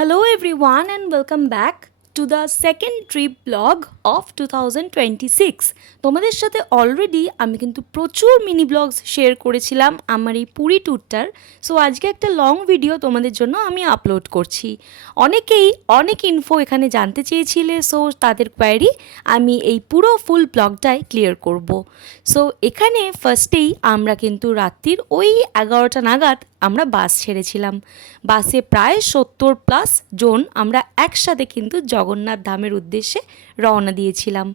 Hello everyone and welcome back to the second trip vlog of 2026. তোমাদের সাথে already আমি কিন্তু প্রচুর মিনি ব্লগস শেয়ার করেছিলাম আমার এই পুরী ট্যুরটার। সো আজকে একটা লং ভিডিও তোমাদের জন্য আমি আপলোড করছি। অনেকেই অনেক ইনফো এখানে জানতে চেয়েছিলে, সো তাদের কোয়ারি আমি এই পুরো ফুল ব্লগটাই ক্লিয়ার করব। সো এখানে ফার্স্টেই আমরা কিন্তু রাত্রির ওই 11টা নাগাদ আমরা বাস ছেড়েছিলাম। বাসে প্রায় 70+ জন আমরা একসাথে কিন্তু জগন্নাথ ধামের উদ্দেশ্যে রওনা দিয়েছিলাম।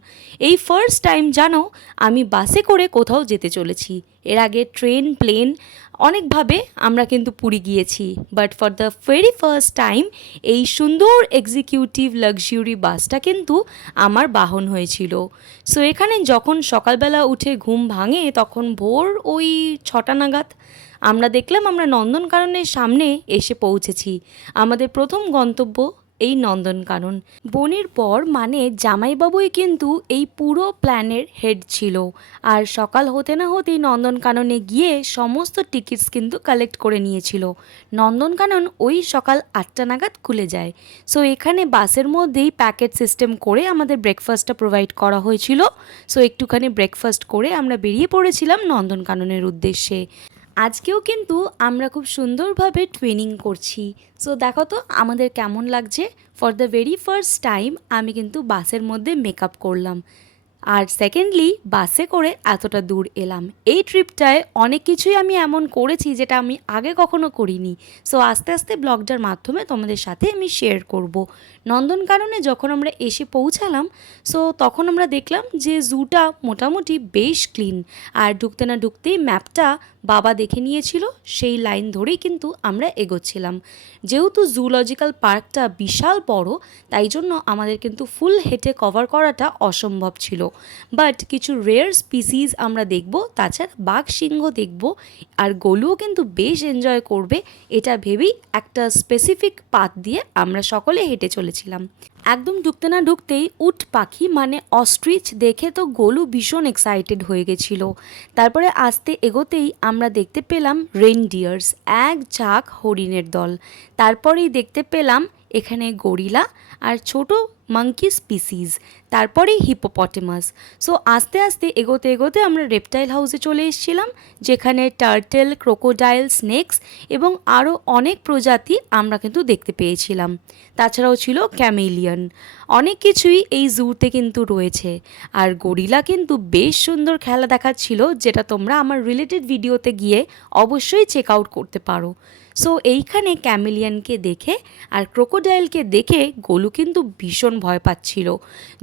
এই ফার্স্ট টাইম জানো আমি বাসে করে কোথাও যেতে চলেছি। এর আগে ট্রেন, প্লেন অনেকভাবে আমরা কিন্তু পুরী গিয়েছি, but for the very first time এই সুন্দর এক্সিকিউটিভ লাক্সারি বাসটা কিন্তু আমার বাহন হয়েছিল। সো এখানে যখন সকালবেলা উঠে ঘুম ভাঙে তখন ভোর ওই 6টা নাগাদ আমরা দেখলাম আমরা নন্দনকাননের সামনে এসে পৌঁছেছি। আমাদের প্রথম গন্তব্য এই নন্দনকানন। বোনের পর মানে জামাইবাবুই কিন্তু এই পুরো প্ল্যানের হেড ছিল, আর সকাল হতে না হতেই নন্দনকাননে গিয়ে সমস্ত টিকিটস কিন্তু কালেক্ট করে নিয়েছিল। নন্দনকানন ওই সকাল 8টা নাগাদ খুলে যায়। সো এখানে বাসের মধ্যেই প্যাকেট সিস্টেম করে আমাদের ব্রেকফাস্টটা প্রোভাইড করা হয়েছিল। সো একটুখানি ব্রেকফাস্ট করে আমরা বেরিয়ে পড়েছিলাম নন্দনকাননের উদ্দেশ্যে। আজকেও কিন্তু আমরা খুব সুন্দরভাবে ট্রেনিং করছি। সো দেখো তো আমাদের কেমন লাগছে। For the very first time আমি কিন্তু বাসের মধ্যে মেকআপ করলাম, আর সেকেন্ডলি বাসে করে এতটা দূর এলাম। এই ট্রিপটায় অনেক কিছুই আমি এমন করেছি যেটা আমি আগে কখনো করিনি। সো আস্তে আস্তে ব্লগটার মাধ্যমে তোমাদের সাথে আমি শেয়ার করব। নন্দনকাননে যখন আমরা এসে পৌঁছালাম, সো তখন আমরা দেখলাম যে জুটা মোটামুটি বেশ ক্লিন, আর ঢুকতে না ঢুকতেই ম্যাপটা বাবা দেখে নিয়েছিল, সেই লাইন ধরেই কিন্তু আমরা এগোচ্ছিলাম। যেহেতু জুলজিক্যাল পার্কটা বিশাল বড়, তাই জন্য আমাদের কিন্তু ফুল হেঁটে কভার করাটা অসম্ভব ছিল। বাট কিছু রেয়ার স্পিসিস আমরা দেখব, তাছাড়া বাঘ, সিংহ দেখব, আর গলুও কিন্তু বেশ এনজয় করবে এটা ভেবেই একটা স্পেসিফিক পাথ দিয়ে আমরা সকলে হেঁটে চলেছিলাম। একদম ঢুকতে না ঢুকতেই উট পাখি মানে অস্ট্রিচ দেখে তো গোলু ভীষণ এক্সাইটেড হয়ে গেছিল। তারপরে আস্তে এগোতেই আমরা দেখতে পেলাম রেনডিয়ার্স, এক ঝাঁক হরিণের দল। তারপরেই দেখতে পেলাম এখানে গরিলা আর ছোট মাঙ্কি স্পিসিস, তারপরেই হিপোপটেমাস। সো আস্তে আস্তে এগোতে এগোতে আমরা রেপটাইল হাউসে চলে এসেছিলাম, যেখানে টার্টেল, ক্রোকোডাইল, স্নেকস এবং আরও অনেক প্রজাতি আমরা কিন্তু দেখতে পেয়েছিলাম। তাছাড়াও ছিল ক্যামেলিয়ন। অনেক কিছুই এই জুতে কিন্তু রয়েছে। আর গরিলা কিন্তু বেশ সুন্দর খেলা দেখাচ্ছিল, যেটা তোমরা আমার রিলেটেড ভিডিওতে গিয়ে অবশ্যই চেক আউট করতে পারো। সো এইখানে ক্যামেলিয়ানকে দেখে আর ক্রোকোডাইলকে দেখে গোলু কিন্তু ভীষণ ভয় পাচ্ছিল,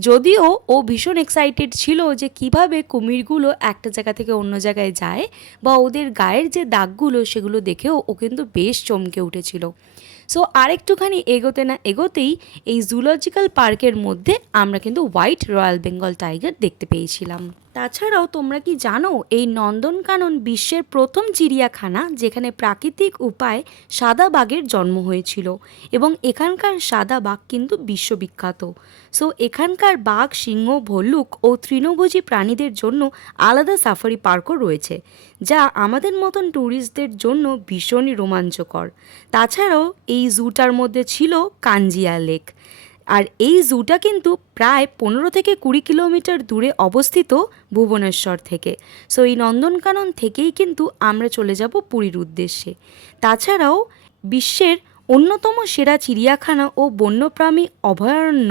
যদিও ও ভীষণ এক্সাইটেড ছিল যে কিভাবে কুমিরগুলো একটা জায়গা থেকে অন্য জায়গায় যায়, বা ওদের গায়ের যে দাগগুলো সেগুলো দেখেও ও কিন্তু বেশ চমকে উঠেছিল। সো আরেকটুখানি এগোতে না এগোতেই এই জুলজিক্যাল পার্কের মধ্যে আমরা কিন্তু হোয়াইট রয়্যাল বেঙ্গল টাইগার দেখতে পেয়েছিলাম। তাছাড়াও তোমরা কি জানো এই নন্দনকানন বিশ্বের প্রথম চিড়িয়াখানা যেখানে প্রাকৃতিক উপায়ে সাদা বাঘের জন্ম হয়েছিল, এবং এখানকার সাদা বাঘ কিন্তু বিশ্ববিখ্যাত। সো এখানকার বাঘ, সিংহ, ভল্লুক ও তৃণভোজী প্রাণীদের জন্য আলাদা সাফারি পার্কও রয়েছে, যা আমাদের মতন ট্যুরিস্টদের জন্য ভীষণই রোমাঞ্চকর। তাছাড়াও এই জুটার মধ্যে ছিল কাঞ্জিয়া লেক, আর এই জুটা কিন্তু প্রায় 15 থেকে 20 কিলোমিটার দূরে অবস্থিত ভুবনেশ্বর থেকে। সো এই নন্দনকানন থেকেই কিন্তু আমরা চলে যাব পুরীর উদ্দেশ্যে। তাছাড়াও বিশ্বের অন্যতম সেরা চিড়িয়াখানা ও বন্যপ্রাণী অভয়ারণ্য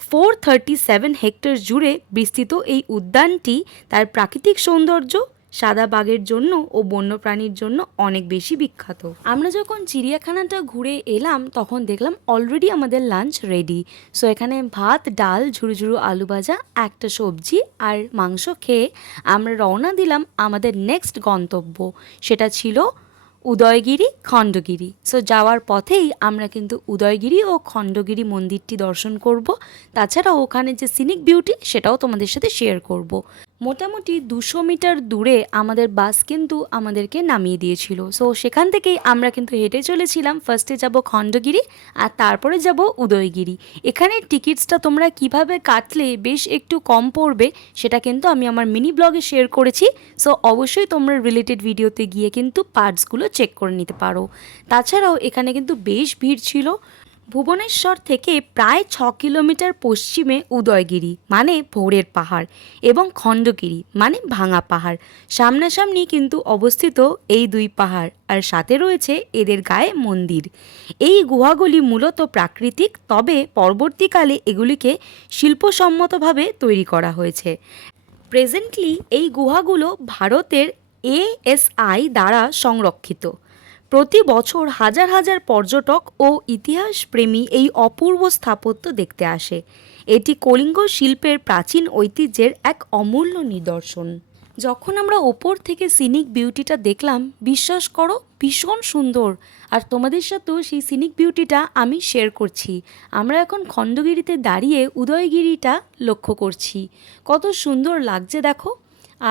437 হেক্টর জুড়ে বিস্তৃত এই উদ্যানটি তার প্রাকৃতিক সৌন্দর্য, সাদা বাঘের জন্য ও বন্যপ্রাণীর জন্য অনেক বেশি বিখ্যাত। আমরা যখন চিড়িয়াখানাটা ঘুরে এলাম তখন দেখলাম অলরেডি আমাদের লাঞ্চ রেডি। সো এখানে ভাত, ডাল, ঝুরু ঝুরু আলু ভাজা, একটা সবজি আর মাংস খেয়ে আমরা রওনা দিলাম আমাদের নেক্সট গন্তব্য, সেটা ছিল উদয়গিরি, খণ্ডগিরি। সো যাওয়ার পথেই আমরা কিন্তু উদয়গিরি ও খণ্ডগিরি মন্দিরটি দর্শন করব। তাছাড়া ওখানে যে সিনিক বিউটি সেটাও তোমাদের সাথে শেয়ার করব। মোটামুটি 200 মিটার দূরে আমাদের বাস কিন্তু আমাদেরকে নামিয়ে দিয়েছিল। সো সেখান থেকেই আমরা কিন্তু হেঁটে চলেছিলাম। ফার্স্টে যাব খণ্ডগিরি আর তারপরে যাব উদয়গিরি। এখানে টিকিটসটা তোমরা কিভাবে কাটলে বেশ একটু কম পড়বে সেটা কিন্তু আমি আমার মিনি ব্লগে শেয়ার করেছি। সো অবশ্যই তোমরা রিলেটেড ভিডিওতে গিয়ে কিন্তু পার্টসগুলো চেক করে নিতে পারো। তাছাড়াও এখানে কিন্তু বেশ ভিড় ছিল। ভুবনেশ্বর থেকে প্রায় 6 কিলোমিটার পশ্চিমে উদয়গিরি মানে ভোরের পাহাড় এবং খণ্ডগিরি মানে ভাঙা পাহাড় সামনাসামনি কিন্তু অবস্থিত এই দুই পাহাড়, আর সাথে রয়েছে এদের গায়ে মন্দির। এই গুহাগুলি মূলত প্রাকৃতিক, তবে পরবর্তীকালে এগুলিকে শিল্পসম্মতভাবে তৈরি করা হয়েছে। প্রেজেন্টলি এই গুহাগুলো ভারতের ASI দ্বারা সংরক্ষিত। প্রতি বছর হাজার হাজার পর্যটক ও ইতিহাসপ্রেমী এই অপূর্ব স্থাপত্য দেখতে আসে। এটি কলিঙ্গ শিল্পের প্রাচীন ঐতিহ্যের এক অমূল্য নিদর্শন। যখন আমরা ওপর থেকে সিনিক বিউটিটা দেখলাম, বিশ্বাস করো ভীষণ সুন্দর, আর তোমাদের সাথেও সেই সিনিক বিউটিটা আমি শেয়ার করছি। আমরা এখন খণ্ডগিরিতে দাঁড়িয়ে উদয়গিরিটা লক্ষ্য করছি, কত সুন্দর লাগছে দেখো।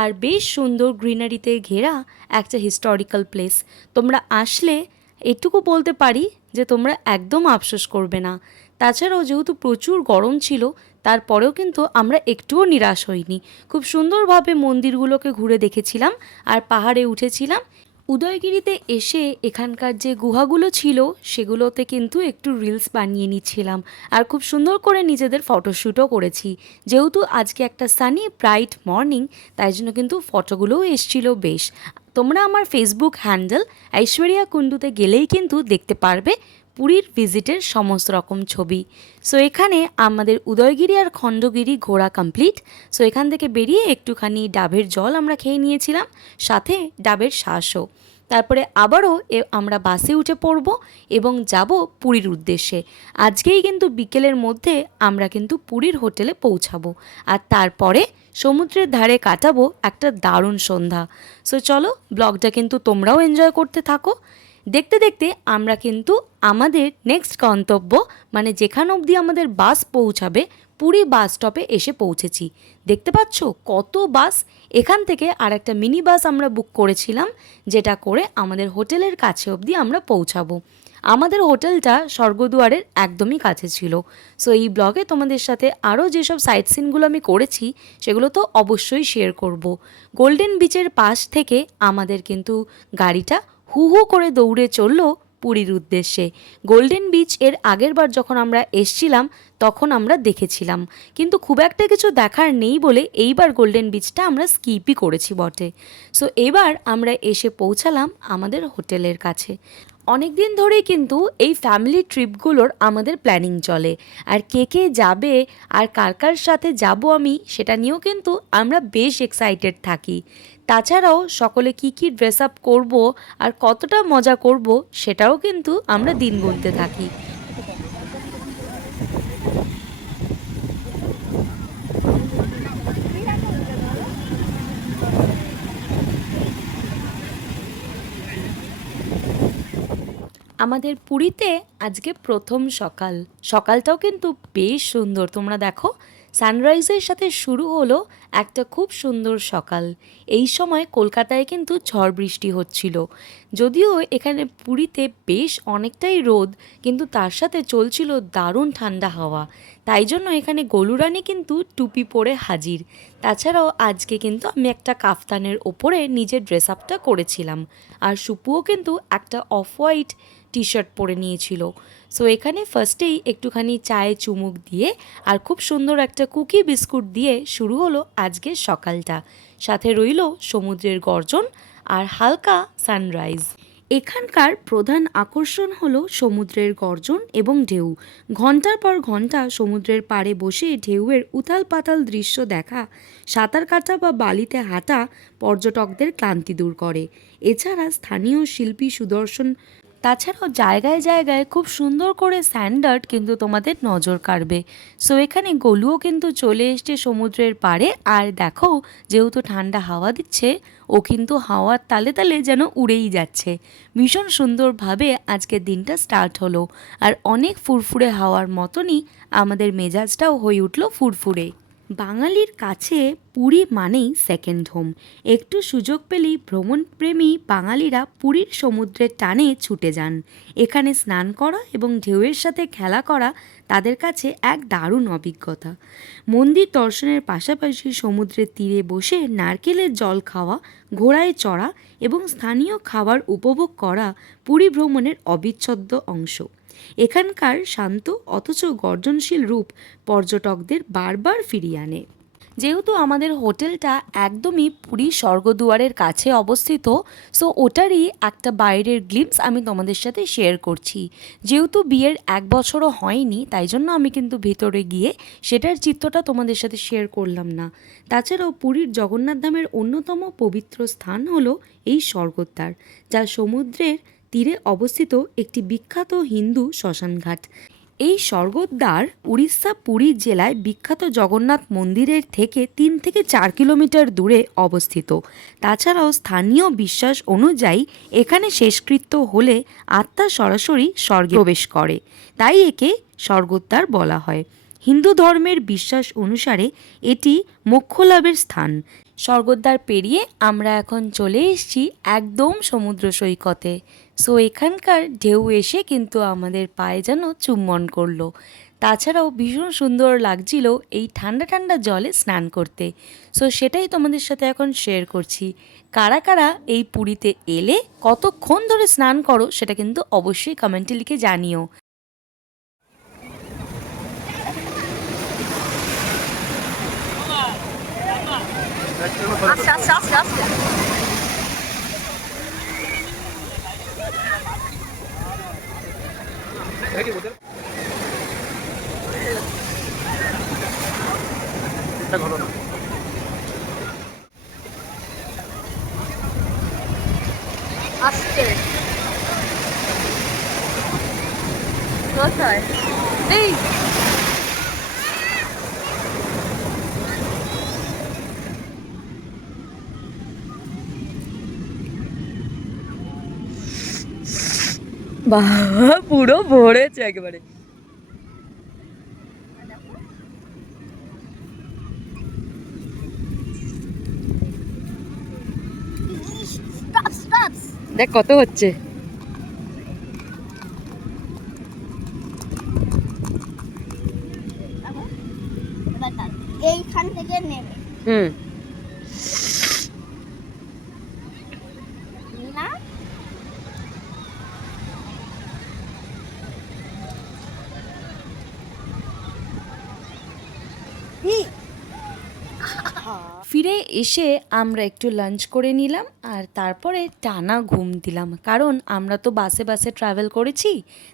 আর বেশ সুন্দর গ্রিনারিতে ঘেরা একটা হিস্টোরিক্যাল প্লেস। তোমরা আসলে এটুকু বলতে পারি যে তোমরা একদম আফসোস করবে না। তাছাড়াও যেহেতু প্রচুর গরম ছিল, তারপরেও কিন্তু আমরা একটুও নিরাশ হইনি। খুব সুন্দরভাবে মন্দিরগুলোকে ঘুরে দেখেছিলাম আর পাহাড়ে উঠেছিলাম। উদয়গিরিতে এসে এখানকার যে গুহাগুলো ছিল সেগুলোতে কিন্তু একটু রিলস বানিয়ে নিচ্ছিলাম, আর খুব সুন্দর করে নিজেদের ফটোশ্যুটও করেছি। যেহেতু আজকে একটা সানি ব্রাইট মর্নিং, তাই জন্য কিন্তু ফটোগুলোও এসছিল বেশ। তোমরা আমার ফেসবুক হ্যান্ডেল ঐশ্বরিয়া কুন্ডুতে গেলেই কিন্তু দেখতে পারবে পুরীর ভিজিটের সমস্ত রকম ছবি। সো এখানে আমাদের উদয়গিরি আর খণ্ডগিরি ঘোরা কমপ্লিট। সো এখান থেকে বেরিয়ে একটুখানি ডাবের জল আমরা খেয়ে নিয়েছিলাম, সাথে ডাবের শ্বাসও। তারপরে আবারও আমরা বাসে উঠে পড়ব এবং যাব পুরীর উদ্দেশ্যে। আজকেই কিন্তু বিকেলের মধ্যে আমরা কিন্তু পুরীর হোটেলে পৌঁছাবো, আর তারপরে সমুদ্রের ধারে কাটাবো একটা দারুণ সন্ধ্যা। সো চলো, ব্লগটা কিন্তু তোমরাও এনজয় করতে থাকো। দেখতে দেখতে আমরা কিন্তু আমাদের নেক্সট গন্তব্য মানে যেখানে অবধি আমাদের বাস পৌঁছাবে পুরী বাস স্টপে এসে পৌঁছেছি। দেখতে পাচ্ছ কত বাস। এখান থেকে আর একটা মিনি বাস আমরা বুক করেছিলাম, যেটা করে আমাদের হোটেলের কাছে অবধি আমরা পৌঁছাবো। আমাদের হোটেলটা স্বর্গদুয়ারের একদমই কাছে ছিল। সো এই ব্লগে তোমাদের সাথে আরও যেসব সাইট সিনগুলো আমি করেছি সেগুলো তো অবশ্যই শেয়ার করব। গোল্ডেন বিচের পাশ থেকে আমাদের কিন্তু গাড়িটা হু হু করে দৌড়ে চলল পুরীর উদ্দেশ্যে। গোল্ডেন বিচ এর আগের বার যখন আমরা এসছিলাম তখন আমরা দেখেছিলাম, কিন্তু খুব একটা কিছু দেখার নেই বলে এইবার গোল্ডেন বিচটা আমরা স্কিপই করেছি বটে। সো এবার আমরা এসে পৌঁছালাম আমাদের হোটেলের কাছে। অনেক দিন ধরেই কিন্তু এই ফ্যামিলি ট্রিপগুলোর আমাদের প্ল্যানিং চলে, আর কে কে যাবে আর কার কার সাথে যাব আমি সেটা নিয়েও কিন্তু আমরা বেশ এক্সাইটেড থাকি। তাছাড়াও সকলে কি কি ড্রেস আপ করবো আর কতটা মজা করব সেটাও কিন্তু আমরা দিন গুনতে থাকি। আমাদের পুরীতে আজকে প্রথম সকাল। সকালটাও কিন্তু বেশ সুন্দর, তোমরা দেখো সানরাইজের সাথে শুরু হলো একটা খুব সুন্দর সকাল। এই সময় কলকাতায় কিন্তু ঝড় বৃষ্টি হচ্ছিল, যদিও এখানে পুরীতে বেশ অনেকটাই রোদ, কিন্তু তার সাথে চলছিল দারুণ ঠান্ডা হাওয়া। তাই জন্য এখানে গোলুরানি কিন্তু টুপি পরে হাজির। তাছাড়াও আজকে কিন্তু আমি একটা কাফতানের ওপরে নিজের ড্রেস আপটা করেছিলাম, আর সুপুও কিন্তু একটা অফ হোয়াইট টি শার্ট পরে নিয়েছিল। সো এখানে ফার্স্টেই একটুখানি চায়ে চুমুক দিয়ে আর খুব সুন্দর একটা কুকি বিস্কুট দিয়ে শুরু হলো আজকের সকালটা। সাথে রইল সমুদ্রের গর্জন আর হালকা সানরাইজ। এখানকার প্রধান আকর্ষণ হলো সমুদ্রের গর্জন এবং ঢেউ। ঘন্টার পর ঘন্টা সমুদ্রের পাড়ে বসে ঢেউয়ের উথাল পাতাল দৃশ্য দেখা, সাঁতার কাটা বা বালিতে হাঁটা পর্যটকদের ক্লান্তি দূর করে। এছাড়া স্থানীয় শিল্পী সুদর্শন তাছাড়াও জায়গায় জায়গায় খুব সুন্দর করে স্যান্ডার্ড কিন্তু তোমাদের নজর কাড়বে। সো এখানে গলুও কিন্তু চলে এসছে সমুদ্রের পাড়ে, আর দেখো যেহেতু ঠান্ডা হাওয়া দিচ্ছে ও কিন্তু হাওয়ার তালে তালে যেন উড়েই যাচ্ছে। ভীষণ সুন্দরভাবে আজকের দিনটা স্টার্ট হলো, আর অনেক ফুরফুরে হাওয়ার মতনই আমাদের মেজাজটাও হয়ে উঠলো ফুরফুরে। বাঙালির কাছে পুরী মানেই সেকেন্ড হোম। একটু সুযোগ পেলেই ভ্রমণপ্রেমী বাঙালিরা পুরীর সমুদ্রের টানে ছুটে যান। এখানে স্নান করা এবং ঢেউয়ের সাথে খেলা করা তাদের কাছে এক দারুণ অভিজ্ঞতা। মন্দির দর্শনের পাশাপাশি সমুদ্রের তীরে বসে নারকেলের জল খাওয়া, ঘোড়ায় চড়া এবং স্থানীয় খাবার উপভোগ করা পুরী ভ্রমণের অবিচ্ছেদ্য অংশ। এখানকার শান্ত অথচ গর্জনশীল রূপ পর্যটকদের বারবার ফিরিয়ে আনে। যেহেতু আমাদের হোটেলটা একদমই পুরী স্বর্গদুয়ারের কাছে অবস্থিত, সো ওটারই একটা বাইরের গ্লিম্পস আমি তোমাদের সাথে শেয়ার করছি। যেহেতু বিয়ের 1 বছরও হয়নি, তাই জন্য আমি কিন্তু ভেতরে গিয়ে সেটার চিত্রটা তোমাদের সাথে শেয়ার করলাম না। তাছাড়াও পুরীর জগন্নাথ ধামের অন্যতম পবিত্র স্থান হলো এই স্বর্গদ্বার, যা সমুদ্রের তীরে অবস্থিত একটি বিখ্যাত হিন্দু শ্মশানঘাট। এই স্বর্গদ্বার উড়িষ্যা পুরী জেলায় বিখ্যাত জগন্নাথ মন্দিরের থেকে 3 থেকে 4 কিলোমিটার দূরে অবস্থিত। তাছাড়াও স্থানীয় বিশ্বাস অনুযায়ী এখানে শেষকৃত্য হলে আত্মা সরাসরি স্বর্গে প্রবেশ করে, তাই একে স্বর্গদ্বার বলা হয়। হিন্দু ধর্মের বিশ্বাস অনুসারে এটি মোক্ষলাভের স্থান। স্বর্গদ্বার পেরিয়ে আমরা এখন চলে এসেছি একদম সমুদ্র সৈকতে। সো এখানকার ঢেউ এসে কিন্তু আমাদের পায়ে যেন চুম্বন করলো। তাছাড়াও ভীষণ সুন্দর লাগছিল এই ঠান্ডা ঠান্ডা জলে স্নান করতে। সো সেটাই তোমাদের সাথে এখন শেয়ার করছি। কারা কারা এই পুরীতে এলে কতক্ষণ ধরে স্নান করো সেটা কিন্তু অবশ্যই কমেন্টে লিখে জানিও। আস্তে আস্তে আস্তে আস্তে আস্তে কোথায় এই বাবা পুরো ভরেছে একেবারে। দেখ কত হচ্ছে। এইখান থেকে নেবে না ফিরে এসে আমরা একটু লাঞ্চ করে নিলাম আর তারপরে টানা ঘুম দিলাম, কারণ আমরা তো বাসে বাসে ট্রাভেল করেছি,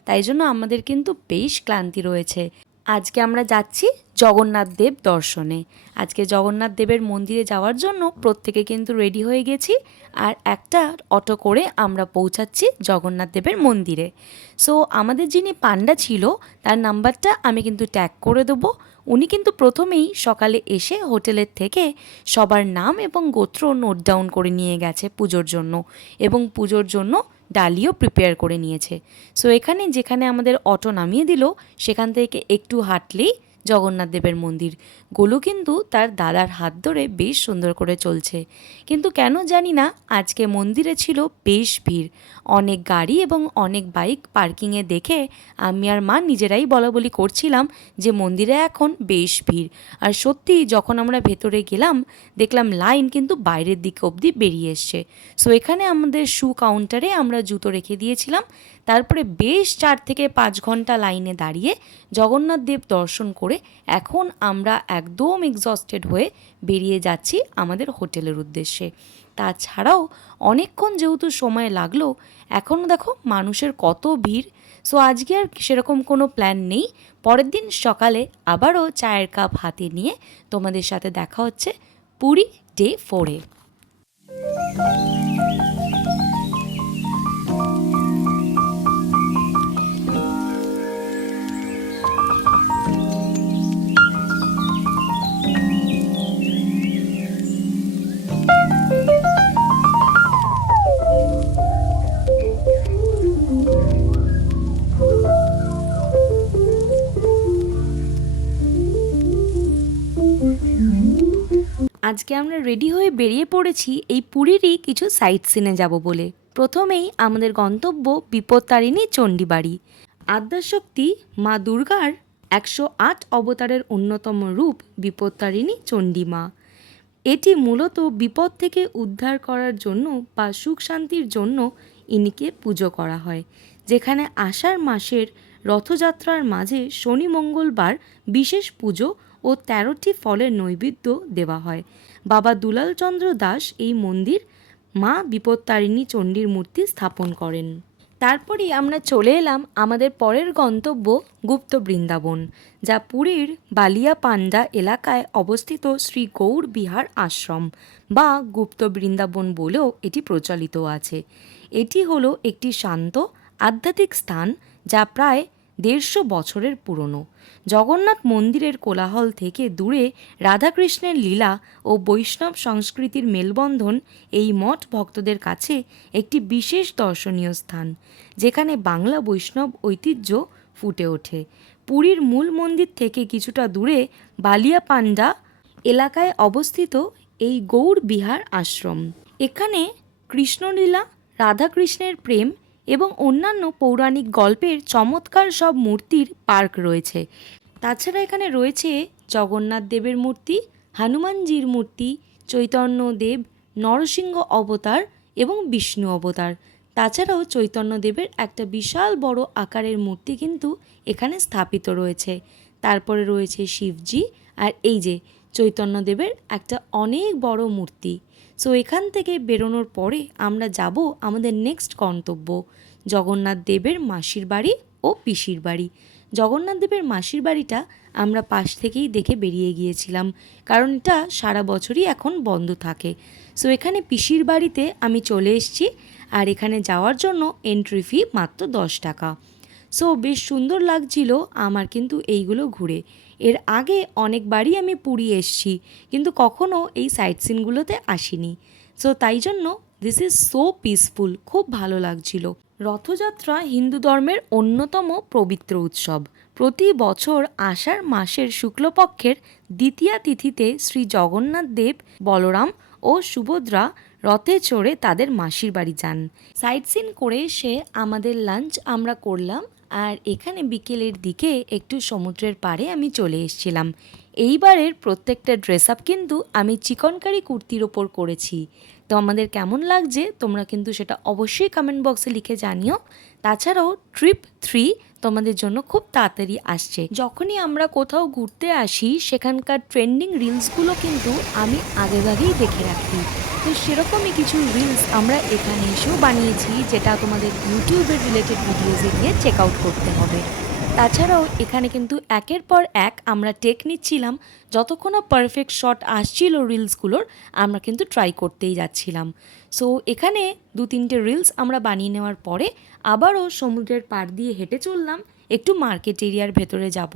তাই জন্য আমাদের কিন্তু বেশ ক্লান্তি রয়েছে। আজকে আমরা যাচ্ছি জগন্নাথ দেব দর্শনে। আজকে জগন্নাথ দেবের মন্দিরে যাওয়ার জন্য প্রত্যেকে কিন্তু রেডি হয়ে গেছি, আর একটা অটো করে আমরা পৌঁছাচ্ছি জগন্নাথ দেবের মন্দিরে। সো আমাদের যিনি পান্ডা ছিল তার নাম্বারটা আমি কিন্তু ট্যাগ করে দেবো। উনি কিন্তু প্রথমেই সকালে এসে হোটেলের থেকে সবার নাম এবং গোত্র নোট ডাউন করে নিয়ে গেছে পুজোর জন্য, এবং পুজোর জন্য ডালিও প্রিপেয়ার করে নিয়েছে। সো এখানে যেখানে আমাদের অটো নামিয়ে দিল সেখান থেকে একটু হাঁটলেই জগন্নাথ দেবের মন্দির। গোলু কিন্তু তার দাদার হাত ধরে বেশ সুন্দর করে চলছে, কিন্তু কেন জানি না আজকে মন্দিরে ছিল বেশ ভিড়। অনেক গাড়ি এবং অনেক বাইক পার্কিংয়ে দেখে আমি আর মা নিজেরাই বলাবলি করছিলাম যে মন্দিরে এখন বেশ ভিড়। আর সত্যি যখন আমরা ভেতরে গেলাম দেখলাম লাইন কিন্তু বাইরের দিকে অবধি বেরিয়ে এসছে। সো এখানে আমাদের শু কাউন্টারে আমরা জুতো রেখে দিয়েছিলাম। তারপরে বেশ 4 থেকে 5 ঘন্টা লাইনে দাঁড়িয়ে জগন্নাথ দেব দর্শন করে এখন আমরা একদম এক্সস্টেড হয়ে বেরিয়ে যাচ্ছি আমাদের হোটেলের উদ্দেশ্যে। তাছাড়াও অনেকক্ষণ যেহেতু সময় লাগলো, এখনও দেখো মানুষের কত ভিড়। সো আজকে আর সেরকম কোনো প্ল্যান নেই। পরের দিন সকালে আবারও চায়ের কাপ হাতে নিয়ে তোমাদের সাথে দেখা হচ্ছে পুরী ডে 4-এ। আজকে আমরা রেডি হয়ে বেরিয়ে পড়েছি এই পুরীরই কিছু সাইট সিনে যাব বলে। প্রথমেই আমাদের গন্তব্য বিপত্তারিণী চণ্ডীবাড়ি। আদ্যাশক্তি মা দুর্গার 108 অবতারের অন্যতম রূপ বিপত্তারিণী চণ্ডীমা। এটি মূলত বিপদ থেকে উদ্ধার করার জন্য বা সুখ শান্তির জন্য ইনিকে পুজো করা হয়। যেখানে আষাঢ় মাসের রথযাত্রার মাঝে শনি মঙ্গলবার বিশেষ পুজো ও ১৩টি ফলের নৈবেদ্য দেওয়া হয়। বাবা দুলালচন্দ্র দাস এই মন্দির মা বিপত্তারিণী চণ্ডীর মূর্তি স্থাপন করেন। তারপরেই আমরা চলে এলাম আমাদের পরের গন্তব্য গুপ্ত বৃন্দাবন, যা পুরীর বালিয়াপান্ডা এলাকায় অবস্থিত শ্রী গৌর বিহার আশ্রম বা গুপ্ত বৃন্দাবন বলেও এটি প্রচলিত আছে। এটি হলো একটি শান্ত আধ্যাত্মিক স্থান যা প্রায় ১৫০ বছরের পুরনো। জগন্নাথ মন্দিরের কোলাহল থেকে দূরে রাধাকৃষ্ণের লীলা ও বৈষ্ণব সংস্কৃতির মেলবন্ধন এই মঠ ভক্তদের কাছে একটি বিশেষ দর্শনীয় স্থান, যেখানে বাংলা বৈষ্ণব ঐতিহ্য ফুটে ওঠে। পুরীর মূল মন্দির থেকে কিছুটা দূরে বালিয়াপান্ডা এলাকায় অবস্থিত এই গৌর বিহার আশ্রম। এখানে কৃষ্ণলীলা, রাধাকৃষ্ণের প্রেম এবং অন্যান্য পৌরাণিক গল্পের চমৎকার সব মূর্তির পার্ক রয়েছে। তাছাড়া এখানে রয়েছে জগন্নাথ দেবের মূর্তি, হনুমানজির মূর্তি, চৈতন্যদেব, নরসিংহ অবতার এবং বিষ্ণু অবতার। তাছাড়াও চৈতন্যদেবের একটা বিশাল বড় আকারের মূর্তি কিন্তু এখানে স্থাপিত রয়েছে। তারপরে রয়েছে শিবজি, আর এই যে চৈতন্যদেবের একটা অনেক বড় মূর্তি। সো এখান থেকে বেরোনোর পরে আমরা যাব আমাদের নেক্সট গন্তব্য জগন্নাথ দেবের মাসির বাড়ি ও পিসির বাড়ি। জগন্নাথ দেবের মাসির বাড়িটা আমরা পাশ থেকেই দেখে বেরিয়ে গিয়েছিলাম, কারণ এটা সারা বছরই এখন বন্ধ থাকে। সো এখানে পিসির বাড়িতে আমি চলে এসেছি, আর এখানে যাওয়ার জন্য এন্ট্রি ফি মাত্র ১০ টাকা। সো বেশ সুন্দর লাগছিল আমার কিন্তু এইগুলো ঘুরে। এর আগে অনেকবারই আমি পুরী এসেছি, কিন্তু কখনো এই সাইট সিনগুলোতে আসিনি। সো তাই জন্য দিস ইজ সো পিসফুল, খুব ভালো লাগছিল। রথযাত্রা হিন্দু ধর্মের অন্যতম পবিত্র উৎসব। প্রতি বছর আষাঢ় মাসের শুক্লপক্ষের দ্বিতীয়া তিথিতে শ্রী জগন্নাথ দেব, বলরাম ও সুভদ্রা রথে চড়ে তাদের মাসির বাড়ি যান। সাইট সিন করে এসে আমাদের লাঞ্চ আমরা করলাম, আর এখানে বিকেলের দিকে একটু সমুদ্রের পাড়ে আমি চলে এসেছিলাম। এইবারের প্রত্যেকটা ড্রেস আপ কিন্তু আমি চিকনকারি কুর্তির ওপর করেছি। তো আমাদের কেমন লাগছে তোমরা কিন্তু সেটা অবশ্যই কমেন্ট বক্সে লিখে জানিও। তাছাড়াও ট্রিপ 3 তোমাদের জন্য খুব তাড়াতাড়ি আসছে। যখনই আমরা কোথাও ঘুরতে আসি সেখানকার ট্রেন্ডিং রিলসগুলো কিন্তু আমি আগেভাগেই দেখে রাখি। তো সেরকমই কিছু রিলস আমরা এখানে এসেও বানিয়েছি, যেটা তোমাদের ইউটিউবের রিলেটেড ভিডিওসে গিয়ে চেক আউট করতে হবে। তাছাড়াও এখানে কিন্তু একের পর এক আমরা টেক নিচ্ছিলাম, যতক্ষণ না পারফেক্ট শট আসছিল রিলসগুলোর আমরা কিন্তু ট্রাই করতেই যাচ্ছিলাম। সো এখানে 2-3টে রিলস আমরা বানিয়ে নেওয়ার পরে আবারও সমুদ্রের পাড় দিয়ে হেঁটে চললাম, একটু মার্কেট এরিয়ার ভেতরে যাব,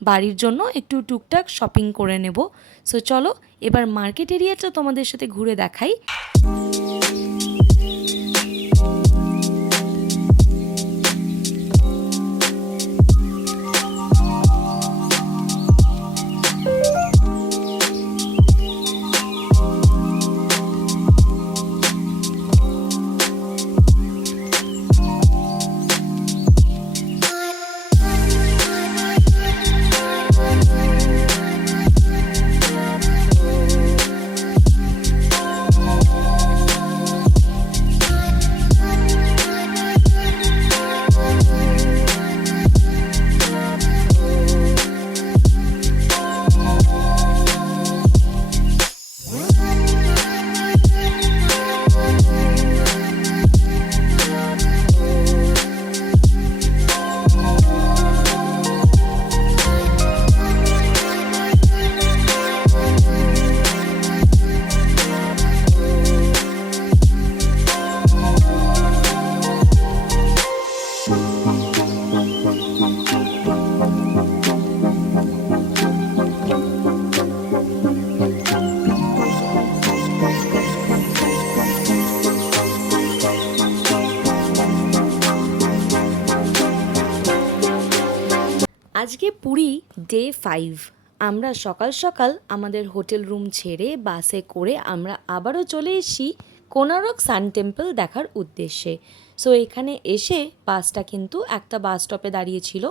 বাড়ির জন্য একটু টুকটাক শপিং করে নেব। সো চলো এবার মার্কেট এরিয়াটা তোমাদের সাথে ঘুরে দেখাই। আজকে পুরী ডে 5। আমরা সকাল সকাল আমাদের হোটেল রুম ছেড়ে বাসে করে আমরা আবারও চলে এসেছি কোনারক সান টেম্পল দেখার উদ্দেশ্যে। সো এখানে এসে বাসটা কিন্তু একটা বাস স্টপে দাঁড়িয়েছিল,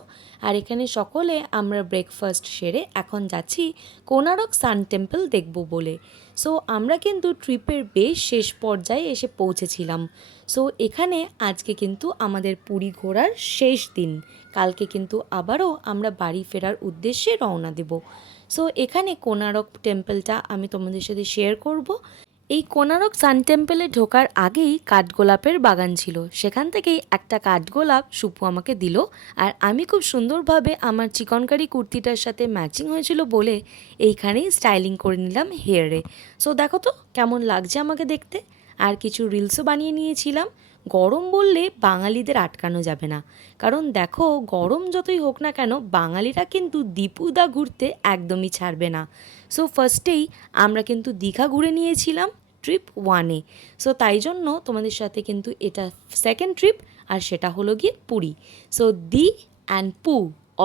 আর এখানে সকলে আমরা ব্রেকফাস্ট সেরে এখন যাচ্ছি কোনারক সান টেম্পল দেখব বলে। সো আমরা কিন্তু ট্রিপের বেশ শেষ পর্যায়ে এসে পৌঁছেছিলাম। সো এখানে আজকে কিন্তু আমাদের পুরী ঘোরার শেষ দিন, কালকে কিন্তু আবারও আমরা বাড়ি ফেরার উদ্দেশ্যে রওনা দেব। সো এখানে কোনারক টেম্পলটা আমি তোমাদের সাথে শেয়ার করব। এই কোনারক সান টেম্পলে ঢোকার আগেই কাঠগোলাপের বাগান ছিল, সেখান থেকেই একটা কাঠগোলাপ সুপু আমাকে দিল, আর আমি খুব সুন্দরভাবে আমার চিকনকারি কুর্তিটার সাথে ম্যাচিং হয়েছিল বলে এইখানেই স্টাইলিং করে নিলাম হেয়ারে। সো দেখো তো কেমন লাগছে আমাকে দেখতে। আর কিছু রিলসও বানিয়ে নিয়েছিলাম। গরম বললে বাঙালিদের আটকানো যাবে না, কারণ দেখো গরম যতই হোক না কেন বাঙালিরা কিন্তু দীপুদা ঘুরতে একদমই ছাড়বে না। সো ফার্স্টেই আমরা কিন্তু দীঘা ঘুরে নিয়েছিলাম ট্রিপ 1-এ। সো তাই জন্য তোমাদের সাথে কিন্তু এটা সেকেন্ড ট্রিপ, আর সেটা হলো গিয়ে পুরী। সো দি অ্যান্ড পু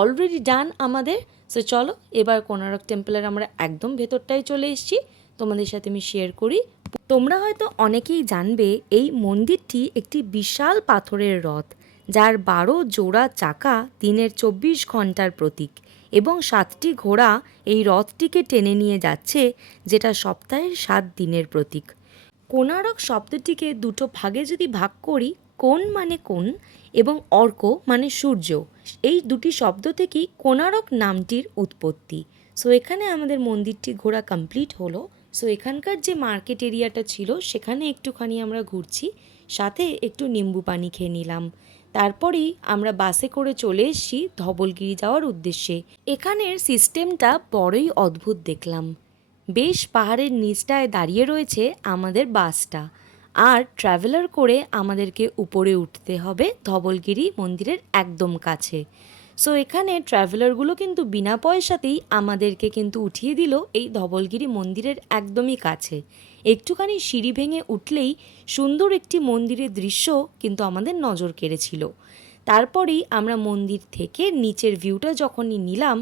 অলরেডি ডান আমাদের। সো চলো এবার কোনারক টেম্পলের আমরা একদম ভেতরটাই চলে এসেছি, তোমাদের সাথে আমি শেয়ার করি। তোমরা হয়তো অনেকেই জানবে এই মন্দিরটি একটি বিশাল পাথরের রথ, যার 12 জোড়া চাকা দিনের 24 ঘন্টার প্রতীক, এবং 7টি ঘোড়া এই রথটিকে টেনে নিয়ে যাচ্ছে, যেটা সপ্তাহের 7 দিনের প্রতীক। কোনারক শব্দটিকে দুটো ভাগে যদি ভাগ করি, কোণ মানে কোণ এবং অর্ক মানে সূর্য, এই দুটি শব্দ থেকেই কোনারক নামটির উৎপত্তি। সো এখানে আমাদের মন্দিরটি ঘোরা কমপ্লিট হলো। সো এখানকার যে মার্কেট এরিয়াটা ছিল সেখানে একটুখানি আমরা ঘুরছি, সাথে একটু নিম্বু পানি খেয়ে নিলাম। তারপরেই আমরা বাসে করে চলে এসেছি ধবলগিরি যাওয়ার উদ্দেশ্যে। এখানের সিস্টেমটা বড়ই অদ্ভুত দেখলাম। বেশ পাহাড়ের নিচটায় দাঁড়িয়ে রয়েছে আমাদের বাসটা, আর ট্রাভেলার করে আমাদেরকে উপরে উঠতে হবে ধবলগিরি মন্দিরের একদম কাছে। সো এখানে ট্রাভেলারগুলো কিন্তু বিনা পয়সাতেই আমাদেরকে কিন্তু উঠিয়ে দিল এই ধবলগিরি মন্দিরের একদমই কাছে। একটুখানি সিঁড়ি ভেঙে উঠলেই সুন্দর একটি মন্দিরের দৃশ্য কিন্তু আমাদের নজর কেড়েছিল। তারপরেই আমরা মন্দির থেকে নিচের ভিউটা যখনই নিলাম,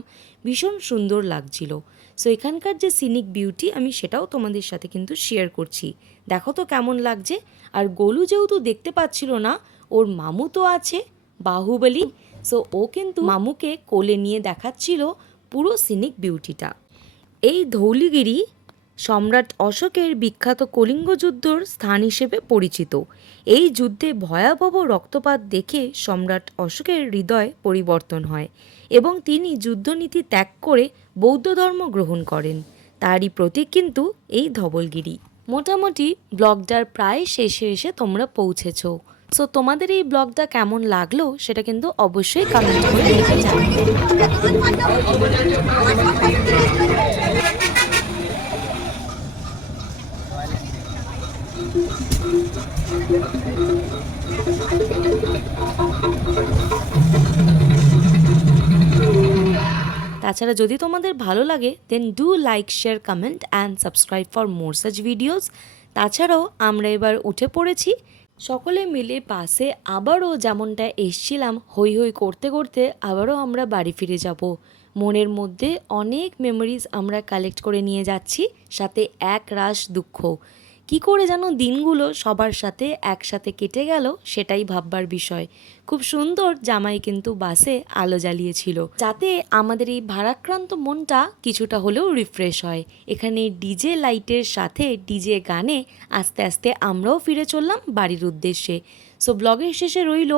ভীষণ সুন্দর লাগছিল। সো এখানকার যে সিনিক বিউটি আমি সেটাও তোমাদের সাথে কিন্তু শেয়ার করছি। দেখো তো কেমন লাগছে। আর গোলু যেহেতু দেখতে পাচ্ছিল না, ওর মামু তো আছে বাহুবলী, সো ও কিন্তু মামুকে কোলে নিয়ে দেখাচ্ছিল পুরো সিনিক বিউটিটা। এই ধৌলিগিরি সম্রাট অশোকের বিখ্যাত কলিঙ্গ যুদ্ধর স্থান হিসেবে পরিচিত। এই যুদ্ধে ভয়াবহ রক্তপাত দেখে সম্রাট অশোকের হৃদয় পরিবর্তন হয় এবং তিনি যুদ্ধনীতি ত্যাগ করে বৌদ্ধ ধর্ম গ্রহণ করেন। তারই প্রতীক কিন্তু এই ধবলগিরি। মোটামুটি ব্লগটার প্রায় শেষে এসে তোমরা পৌঁছেছো। সো তোমাদের এই ব্লগটা কেমন লাগলো সেটা কিন্তু অবশ্যই কমেন্ট করে লিখে জানাবে। তাছাড়া যদি তোমাদের ভালো লাগে then do like, share, comment and subscribe for more such videos. তাছাড়াও আমরা এবার উঠে পড়েছি সকলে মিলে বাসে, আবারও যেমনটা এসছিলাম হই হই করতে করতে আবারও আমরা বাড়ি ফিরে যাব। মনের মধ্যে অনেক মেমোরিজ আমরা কালেক্ট করে নিয়ে যাচ্ছি, সাথে এক রাশ দুঃখ। কি করে যেন দিনগুলো সবার সাথে একসাথে কেটে গেল সেটাই ভাববার বিষয়। খুব সুন্দর জামাই কিন্তু বাসে আলো জ্বালিয়েছিল, যাতে আমাদের এই ভারাক্রান্ত মনটা কিছুটা হলেও রিফ্রেশ হয়। এখানে ডিজে লাইটের সাথে ডিজে গানে আস্তে আস্তে আমরাও ফিরে চললাম বাড়ির উদ্দেশ্যে। সো ব্লগের শেষে রইল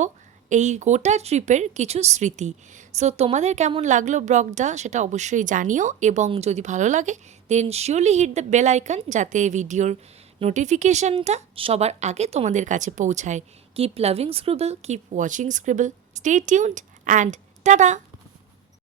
এই গোটা ট্রিপের কিছু স্মৃতি। সো তোমাদের কেমন লাগলো ব্লগটা সেটা অবশ্যই জানিও, এবং যদি ভালো লাগে then surely hit the bell icon, যাতে ভিডিওর নোটিফিকেশনটা সবার আগে তোমাদের কাছে পৌঁছায়। Keep loving Scribble, keep watching Scribble, stay tuned and tata.